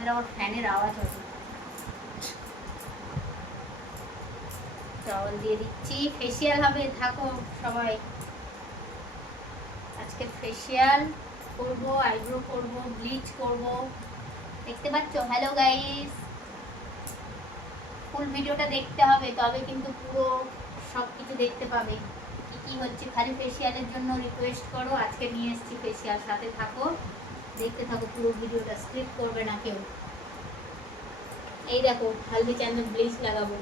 আমাদের আবার ফ্যানের আওয়াজ হবে। চাউল দিয়ে দিচ্ছি, ফেসিয়াল হবে, থাকো সবাই। আজকে ফেসিয়াল করব, আইব্রো করব, ব্লিচ করব, দেখতে পাচ্ছ। হ্যালো গাইস, ফুল ভিডিওটা দেখতে হবে, তবে কিন্তু পুরো সব কিছু দেখতে পাবে কি কি হচ্ছে। খালি ফেসিয়ালের জন্য রিকোয়েস্ট করো, আজকে নিয়ে এসেছি ফেসিয়াল, সাথে থাকো, দেখতে থাকো পুরো ভিডিওটা, স্কিপ করবে না কেউ। এই দেখো হালদি চান্দন ব্লিচ লাগাবো,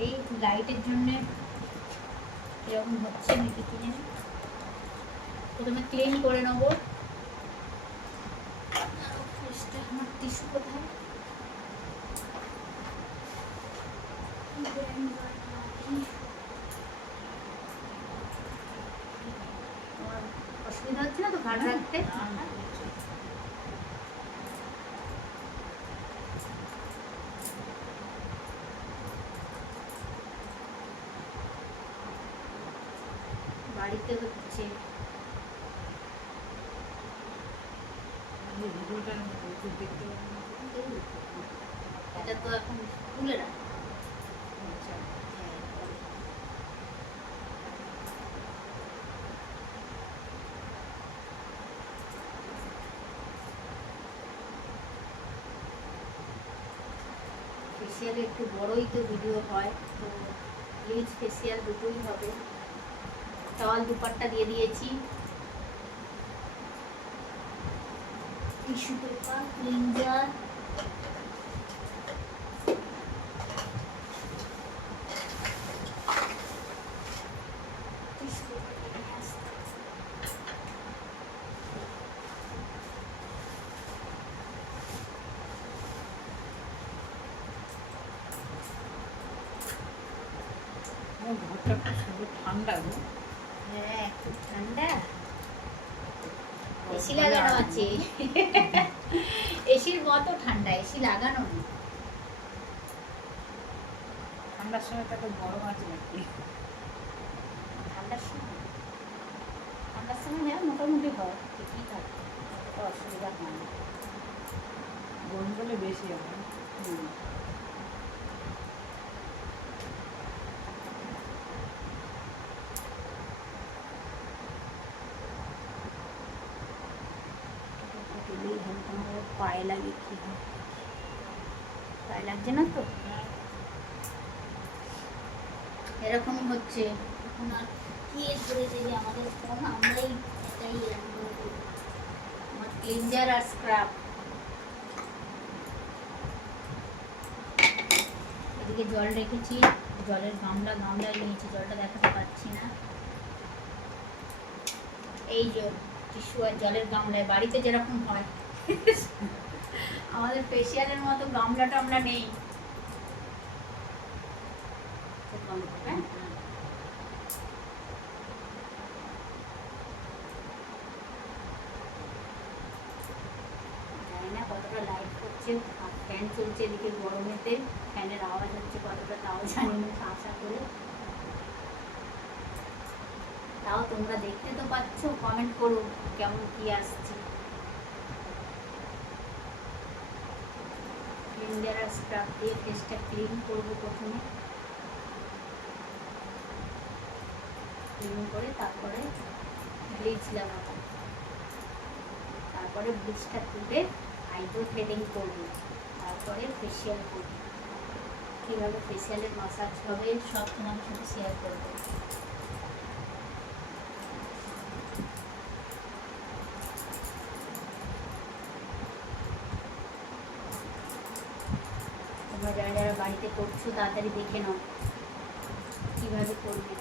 এই লাইটের জন্য এরকম হচ্ছে নাকি কি জানি। প্রথমে ক্লিন করে নেবো। আমার টিস্যু কোথায়? অসুবিধা হচ্ছে না তো ঘাট রাখতে? বাড়িতে হচ্ছে এটা তো এখন তুলে রাখ। ফেসিয়ালে একটু বড়ই তো ভিডিও হয়, তো ব্লিচ ফেসিয়াল দুটোই হবে। টাওয়াল দুপাট্টা দিয়ে দিয়েছি, টিস্যু পেপার, ক্লিনজার, ঘরটা খুব ঠান্ডা গো। হ্যাঁ খুব ঠান্ডা, এসি লাগানো আছে। এসির মতো ঠান্ডা, এসি লাগানো নেই। ঠান্ডার সময় তো গরম আছে নাকি? ঠান্ডার সময়, ঠান্ডার সময় হ্যাঁ মোটামুটি হয়, ঠিকই থাকে, অত অসুবিধা হয় না। গরমকালে বেশি হবে। পায়ে লাগে কি হয়, পায়ে লাগছে না তো? এরকমই হচ্ছে এখন। আর কে ধরেছে যে আমাদের ফোন, আমরাই এটাই আমার ক্লিনজার আর স্ক্রাব। এদিকে জল রেখেছি, জলের গামলায় নিয়েছি, জলটা দেখাতে পাচ্ছি না। এই যে টিস্যু আর জলের গামলায়, বাড়িতে যেরকম হয়। আমাদের ফেসিয়ালের মতো গামলা টামলা নেই। হ্যাঁ জানি না কতটা লাইট করছে, ফ্যান চলছে এদিকে গরমেতে, ফ্যানের আওয়াজ হচ্ছে কতটা তাও জানি না, আশা করে। তাও তোমরা দেখতে তো পাচ্ছ, কমেন্ট করো কেমন কি আসছে। ক্লিনজার আর স্ক্রাব দিয়ে ফেসটা ক্লিন করবো প্রথমে, ক্লিন করে তারপরে ব্লিচ লাগাবো, তারপরে ব্লিচটা তুলে আইব্রো থ্রেডিং করবো, তারপরে ফেসিয়াল করবো। কীভাবে ফেসিয়ালের মাসাজ হবে সব তোমাদের সাথে শেয়ার করবো। তোমরা যারা যারা বাড়িতে করছো তাড়াতাড়ি দেখে নাও কীভাবে করবে,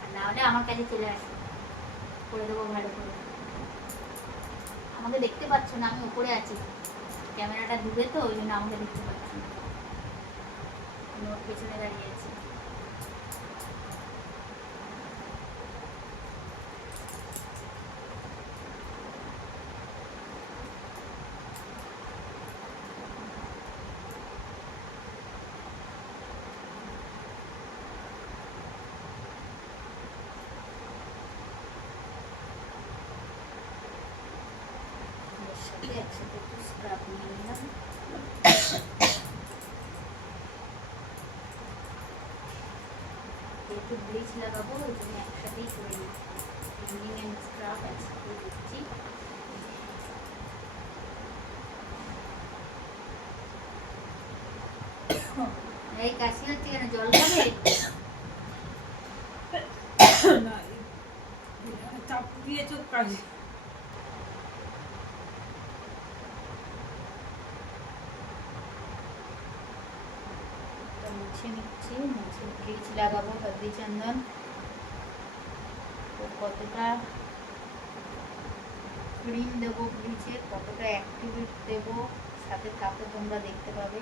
আর না হলে আমার কাছে চলে আসো, করে দেবো ভালো করে। আমাকে দেখতে পাচ্ছ না, আমি উপরে আছি, ক্যামেরাটা দূরে তো ওই জন্য আমাকে দেখতে পাচ্ছ না, আমি ওর পেছনে দাঁড়িয়ে আছি। একসাথে একটু স্ক্রাব নিয়ে নিলাম। একটু ব্লিচ লাগাবো, ওই জন্য একসাথেই করে নিই। ক্লিনিং অ্যান্ড স্ক্রাব একসাথে দিচ্ছি। এই কাশি হচ্ছে কেন, জল খাবে? না, চাপ দিয়ে চোখ কাশি। মুছে নিচ্ছি, মুছে ব্লিচ লাগাবো হলদি চন্দন। তো কতটা ক্রিম দেবো ব্লিচে, কতটা অ্যাক্টিভেট দেবো, সাথে থাকো তোমরা দেখতে পাবে।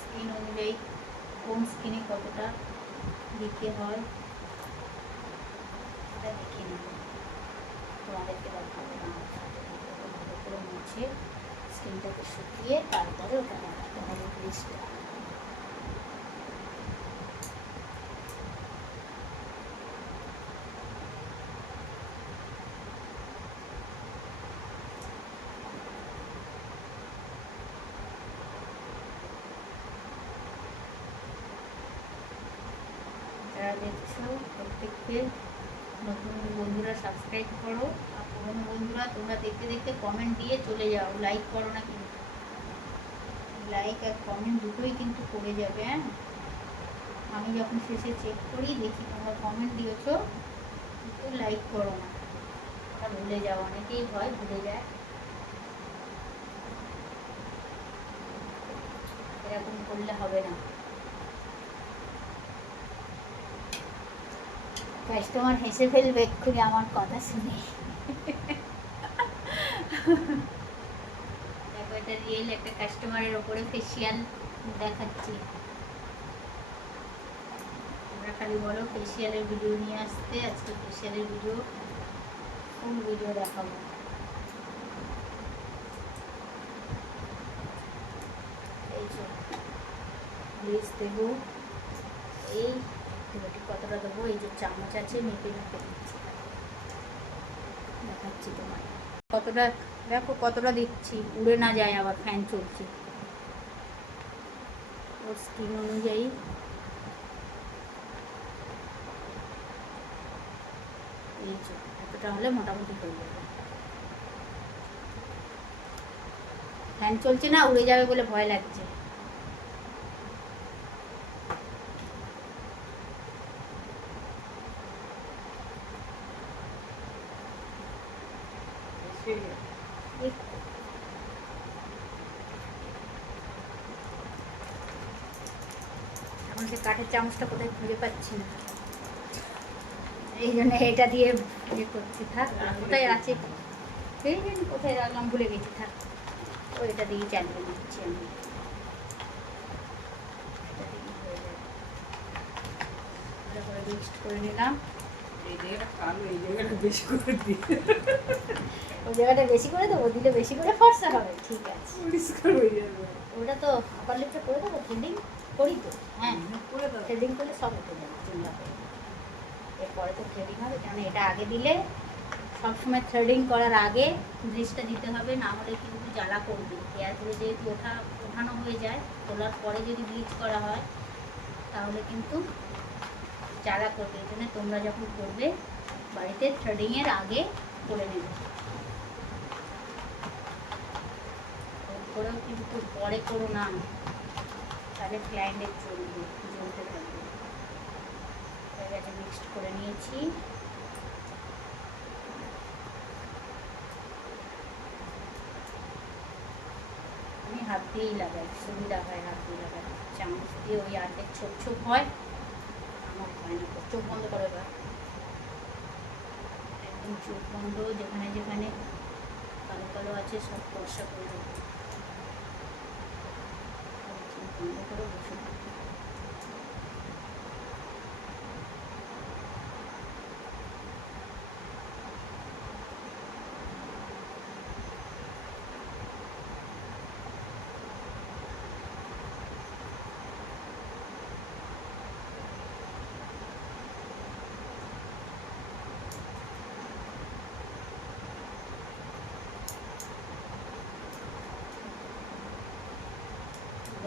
স্কিন অনুযায়ী কোন স্কিনে কতটা দিতে হয় এটা দেখে নেব, তোমাদেরকে দেখাবো না। সাথে থাকো, ভালো করে মুছে স্কিনটাকে শুকিয়ে তারপরে ওটা লাগাতে হবে ব্লিচটা। যারা দেখছো প্রত্যেককে নতুন বন্ধুরা সাবস্ক্রাইব করো, আর পুরনো বন্ধুরা তোমরা দেখতে দেখতে কমেন্ট দিয়ে চলে যাও, লাইক করো না কিন্তু। লাইক আর কমেন্ট দুটোই কিন্তু করে যাবে। হ্যাঁ, আমি যখন শেষে চেক করি দেখি তোমরা কমেন্ট দিয়েছো কিন্তু লাইক করো না, ওটা ভুলে যাও। অনেকেই ভয় ভুলে যায়, এরকম করলে হবে না। কাস্টমার হেসে ফেলবে এক্ষুনি আমার কথা শুনে। দেখো, এটা রিয়েল একটা কাস্টমারের ওপরে ফেসিয়াল দেখাচ্ছি। তোমরা খালি বলো ফেসিয়ালের ভিডিও নিয়ে আসতে, আজকে ফেসিয়ালের ভিডিও, ফুল ভিডিও দেখাবো। এই যে ব্লিচ দেবো, এই কতটা দেবো, এই যে চামচ আছে মেপে মেপে দিচ্ছি, দেখাচ্ছি তোমার কতটা। দেখো কতটা দিচ্ছি, উড়ে না যায়, আবার ফ্যান চলছে। ওর স্কিন অনুযায়ী এই যে এতটা হলে মোটামুটি হয়ে যাবে। ফ্যান চলছে না, উড়ে যাবে বলে ভয় লাগছে। এখন সে কাঠের চামচটা কোথায় খুঁজে পাচ্ছি না, এই জন্য এটা দিয়ে ইয়ে করছি। থাক, কোথায় আছে এই জন্য কোথায় রাখলাম ভুলে গেছি, থাক। ও এটা দিয়ে চালিয়ে দিচ্ছি আমি, এটা দিয়ে হয়ে যাবে। ভালো করে মিক্সড করে নিলাম। এই জায়গাটা কালো, এই জায়গাটা বেশি করে দিই। ওই জায়গাটা বেশি করে দেবো, দিলে বেশি করে ফর্সা হবে। ঠিক আছে, পরিষ্কার হয়ে যাবে। ওটা তো আপার লিপটা করে দেবো, থ্রেডিং করি তো। হ্যাঁ, করে দাও। থ্রেডিং করলে সব উঠে যাবে, চিন্তা করে। এরপরে তো থ্রেডিং হবে, কেন এটা আগে দিলে সবসময় থ্রেডিং করার আগে ব্লিচটা দিতে হবে, না হলে কিন্তু জ্বালা করবে। হেয়ারগুলো যেহেতু ওঠানো হয়ে যায়, তোলার পরে যদি ব্লিচ করা হয় তাহলে কিন্তু জ্বালা করবে। এই জন্য তোমরা যখন করবে বাড়িতে থ্রেডিংয়ের আগে করে নেবে। করেও কিন্তু পরে করো না, তাহলে ক্লায়েন্টের জ্বলতে থাকবে। হয়ে গেছে, মিক্সড করে নিয়েছি। আমি হাত দিয়েই লাগাই, সুবিধা হয় হাত দিয়ে লাগাই। চামচ দিয়ে ওই আর্ধেক ছোপ ছোপ হয়, আমার হয় না। চোখ বন্ধ করে এবার, একদম চোখ বন্ধ, যেখানে যেখানে কালো কালো আছে সব ফর্সা করে দেবো। চোখ বন্ধ করে বসে থাকো।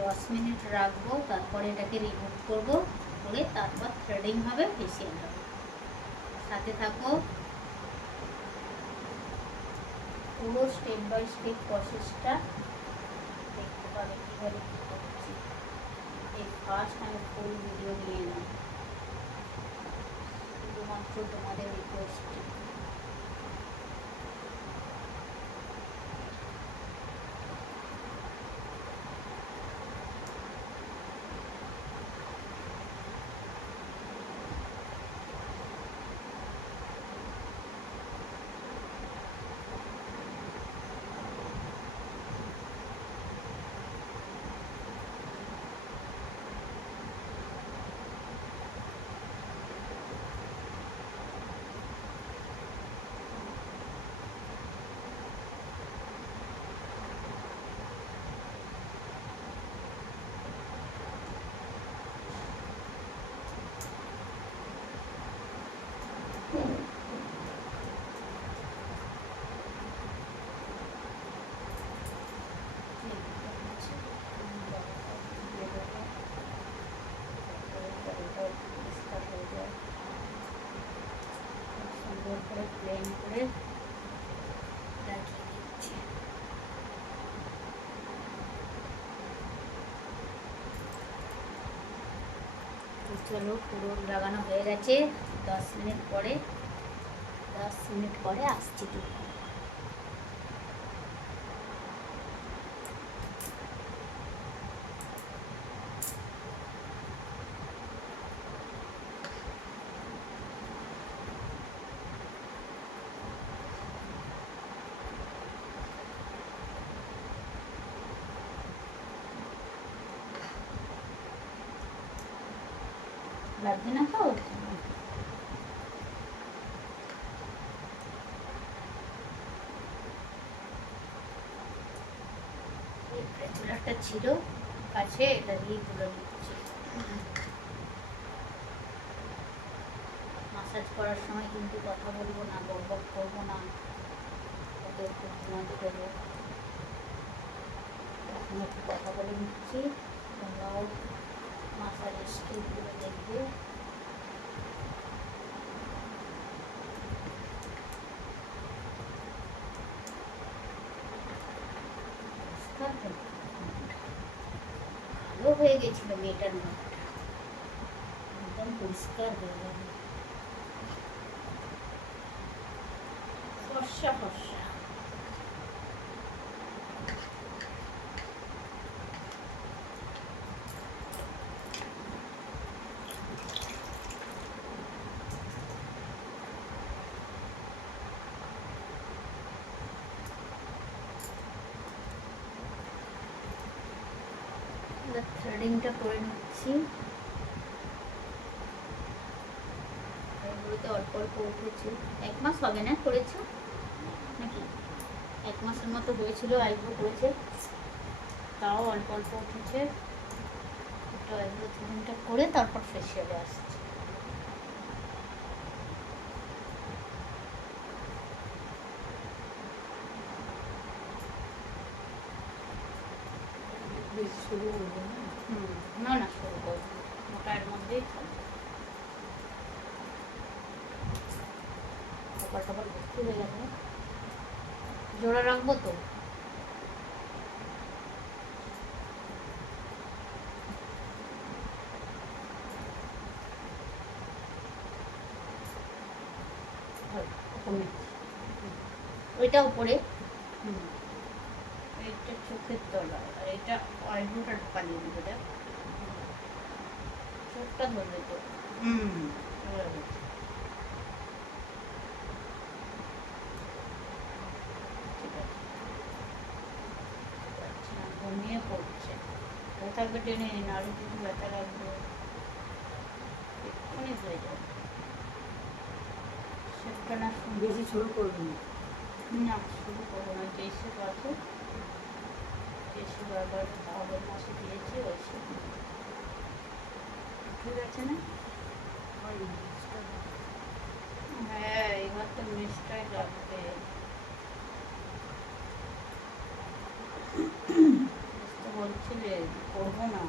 10 মিনিট রাখবো, তারপরে এটাকে রিমুভ করব, করে তারপর থ্রেডিং হবে, ফেসিয়াল হবে। সাথে থাকো, পুরো স্টেপ বাই স্টেপ প্রসেসটা দেখতে পাবে কীভাবে কী করছি। এই ফার্স্ট আমি ফুল ভিডিও নিয়ে এলাম শুধুমাত্র তোমাদের রিকোয়েস্টে। সুন্দর করে প্লেন করে লাগিয়ে দিচ্ছি। চলো, পুরো লাগানো হয়ে গেছে। 10 মিনিট পরে, 10 মিনিট পরে আসছি তো। লাগবে না তো? একটা ছিল কাছে, এটা দিয়ে তুলে নিচ্ছি। মাসাজ করার সময় কিন্তু কথা বলবো না, বকবক করবো না, ওদের খুব নজর দেবো। এখন একটু কথা বলে নিচ্ছি, তোমরাও মাসাজ স্টেপগুলো দেখবে। ভালো হয়ে গেছিল মেয়েটার মুখটা, একদম পরিষ্কার হয়ে গেল, ফর্সা ফর্সা। থ্রেডিংটা করে নিচ্ছি। এগুলোতে অল্প অল্প উঠেছে। 1 মাস হবে না করেছো নাকি? 1 মাসের মতো হয়েছিল আইব্রো করেছে, তাও অল্প অল্প উঠেছে। একটু আইব্রো থ্রেডিংটা করে তারপর ফেসিয়ালে আসছে। বেশি শুরু করবো না। না না, শুরু করবো মোটায়ের মধ্যেই থাকবে। কপাল টপাল ভর্তি হয়ে গেল। জোড়া রাখবো তো? ওইটা উপরে, এটা চোখের তলায়, আর এটা আইব্রোটা পালিয়ে দিবে। দেখ চোখটা ধরবে তো। ঠিক আছে, ঘুমিয়ে পড়ছে। কোথাকে টেনে নাড়ু কিছু ব্যথা লাগবে, এক্ষুনি হয়ে যাবে। সেটা না বেশি শুরু করবি না। না, শুরু করবো না। যে শেপ আছে, যে শেপ বারবার আগের মাসে দিয়েছি ওই শেপ ঠিক আছে না? হ্যাঁ, এবার তো মিষ্টাই লাগবে। বুঝতে বলছি বলছিলে করবো না,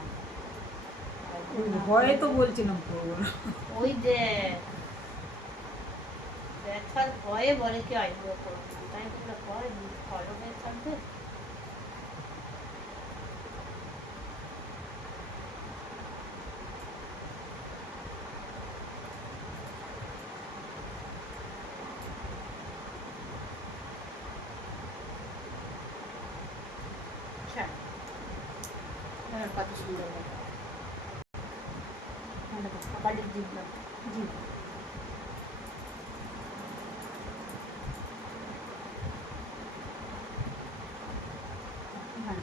ভয়ে তো বলছিলাম করবো না। ওই দেখ ব্যথার ভয়ে বলে কি আইব্রো করবো না, তাই বললে ভয় ফলো হয়ে থাকবে। ছাড়, কত সুন্দর লাগে কপালের জিভটা, জিভ হ্যাঁ।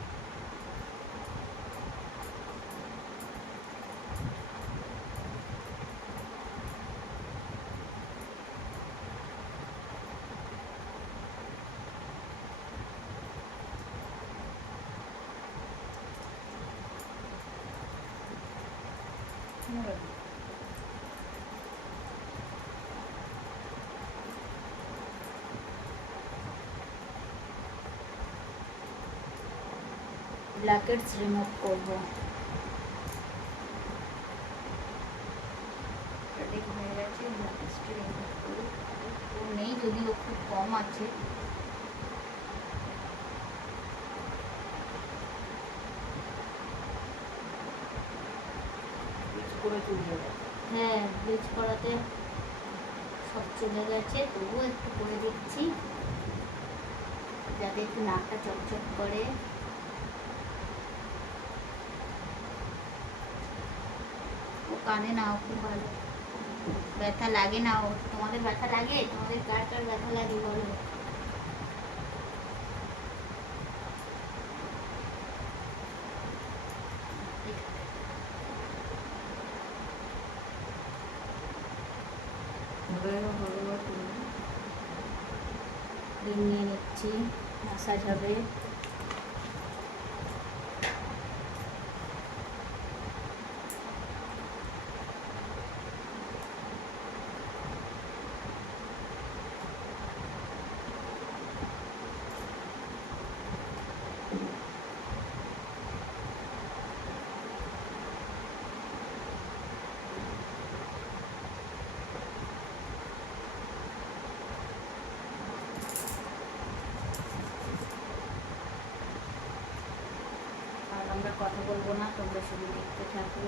ব্ল্যাকেটস রিমুভ করবো, হেডেক হয়ে গেছে, ব্ল্যাকেটসটা রিমুভ করি। ও নেই যদিও খুব কম আছে। করে চলে যাবে। হ্যাঁ ব্লিচ করাতে সব চলে গেছে, তবুও একটু করে দিচ্ছি যাতে একটু নাকটা চকচক করে। ও কানে নাও খুব ভালো, ব্যথা লাগে না ওর? তোমাদের ব্যথা লাগে? তোমাদের কার কার ব্যথা লাগে বলো? ক্রিম নিয়ে নিচ্ছি, ম্যাসাজ হবে। আর আমরা কথা বলবো না, তোমরা শুধু দেখতে থাকো।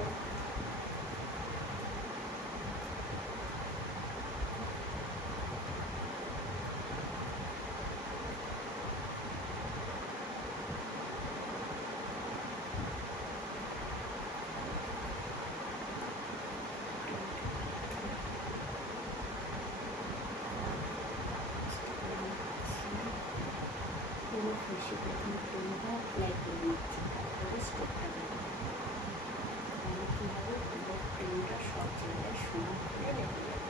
পুরো খুশি প্রথমে ক্রিমটা অ্যাপ্লাই করে নিচ্ছি, তারপরে স্টোভটা দেবো। তাহলে কী হবে, পুরো ক্রিমটা সব জায়গায় সমান করে লেগে যাবে।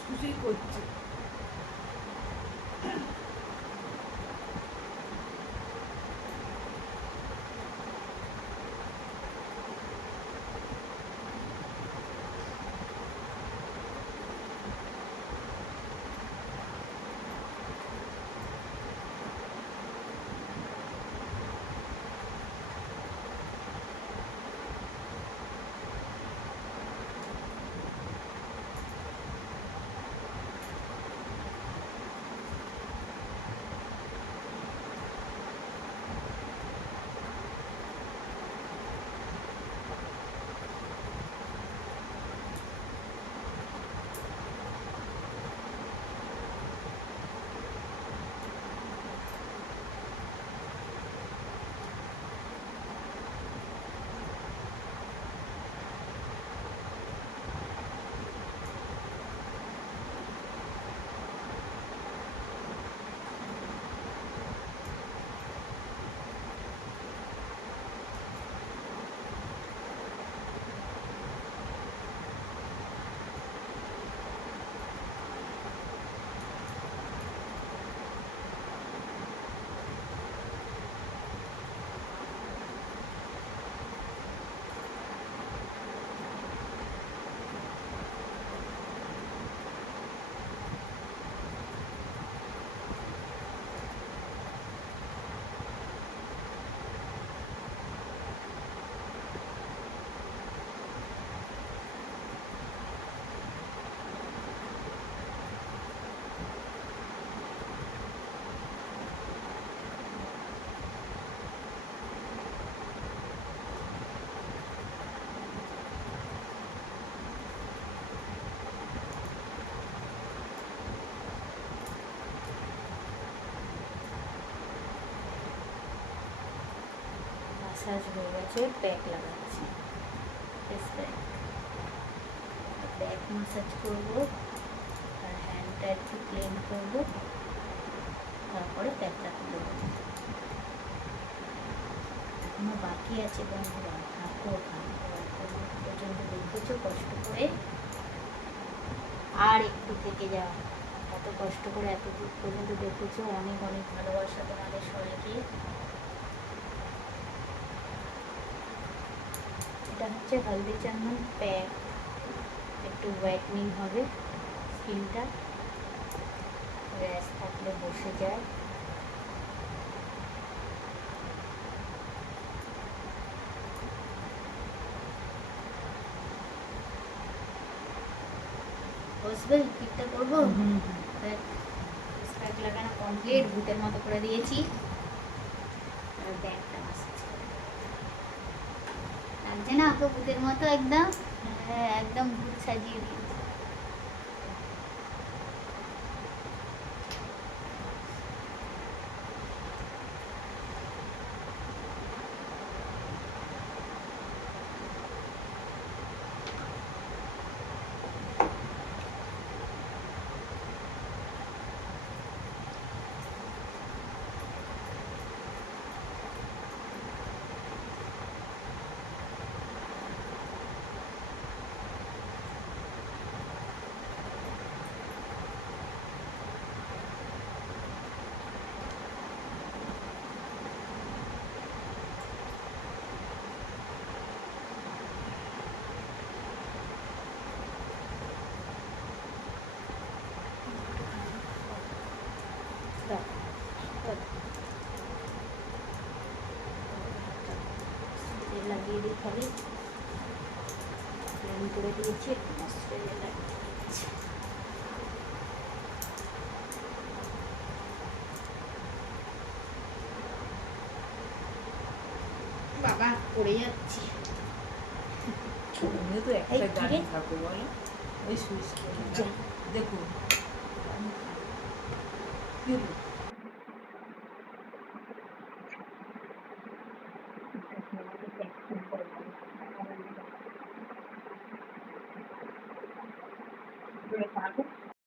ফুসফুসই করছে। ম্যাসাজ হয়ে গেছে, প্যাক লাগাচ্ছি, ফেস প্যাক। ব্যাক ম্যাসাজ করবো আর হ্যান্ডটা একটু ক্লিন করবো, তারপরে প্যাকটা তুলে দেবো। এখনো বাকি আছে বন্ধুরা, থাকো ওখানে পর্যন্ত দেখেছো কষ্ট করে, আর একটু থেকে যাও। এত কষ্ট করে এত দূর পর্যন্ত দেখেছো, অনেক অনেক ভালোবাসা তোমাদের সবাইকে। এটা হচ্ছে হলদি চন্দন প্যাক, একটু হোয়াইটনিং হবে স্কিনটা, র্যাশ থাকলে বসে যায়। বসবে পিকটা করবো, প্যাক লাগানো কমপ্লিট, ভূতের মতো করে দিয়েছি। আর ব্যাগটা মাসাজ করে লাগছে না তো ভূতের মতো একদম? হ্যাঁ, একদম ভূত সাজিয়ে দিয়েছি। লাগিয়ে দিই খালি, প্লেন করে দিয়েছি, ময়েশ্চারাইজার লাগিয়ে দিয়েছি। বাবা পড়ে যাচ্ছি। তুমিও তো একটা দাঁড়িয়ে থাকো বলো, ওই সুইচ দেখো কি হলো?